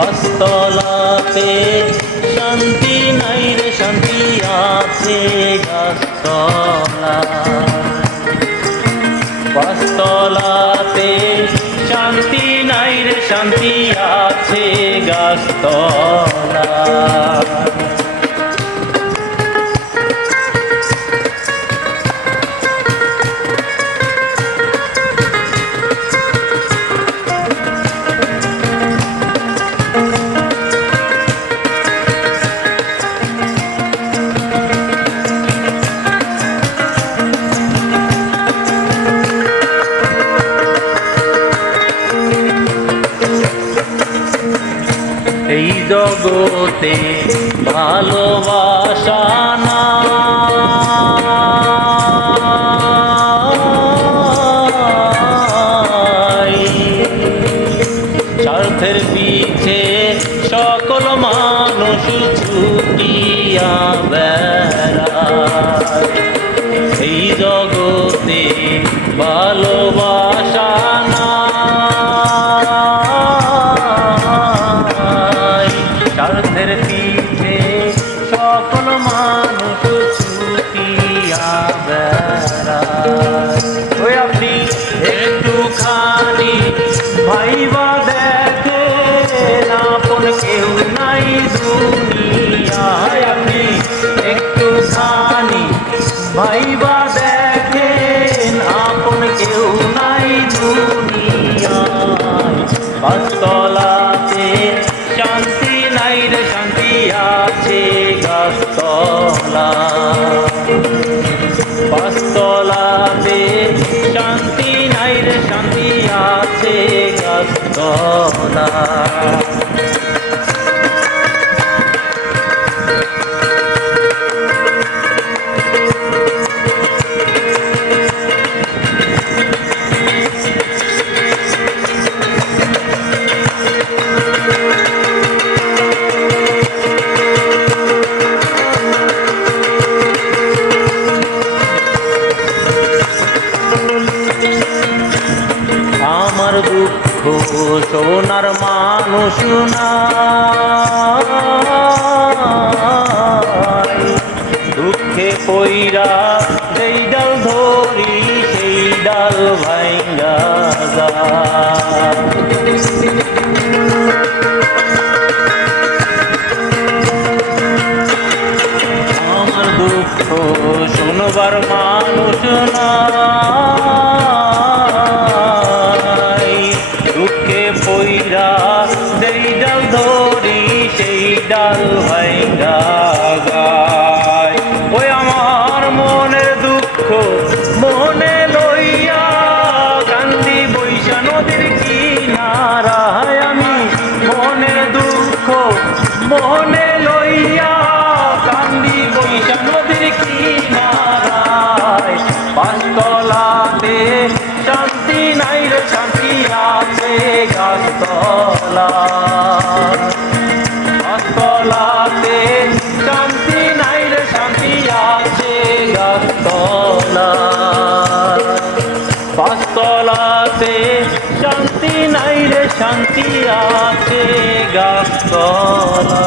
পাঁচতলাতে শান্তি নাই রে শান্তি আছে গাছতলা গাছতলাতে শান্তি নাই রে শান্তি আছে গাছতলা জগতে ভালোবাসা না। স্বার্থের পিছে সকল মানুষ ছুটিয়া বেড়ায়। এই জগতে ভালোবাসা মানুষ ছুটিয়া ভাইবা কেউ নাই দুনিয়ায়। ভাইবা কেউ নাই পাঁচতলাতে গাছতলা আমার সোনার মানুষ দুঃখে পইরা সেই ডাল ধরি সেই ডাল ভাইঙ্গা আমার দুঃখ শুনবার মানুষ ডাল ভাইঙ্গা গায় ওই আমার মনের দুঃখ মনে লইয়া কান্দি বৈশা নদীর কিনারায় আমি মনের দুঃখ মনে লইয়া কান্দি বৈশা নদীর কিনারায়। পাঁচতলাতে শান্তি নাই রে, শান্তি আছে গাছতলা পাঁচতলাতে শান্তি নাই রে শান্তি আছে গাছতলা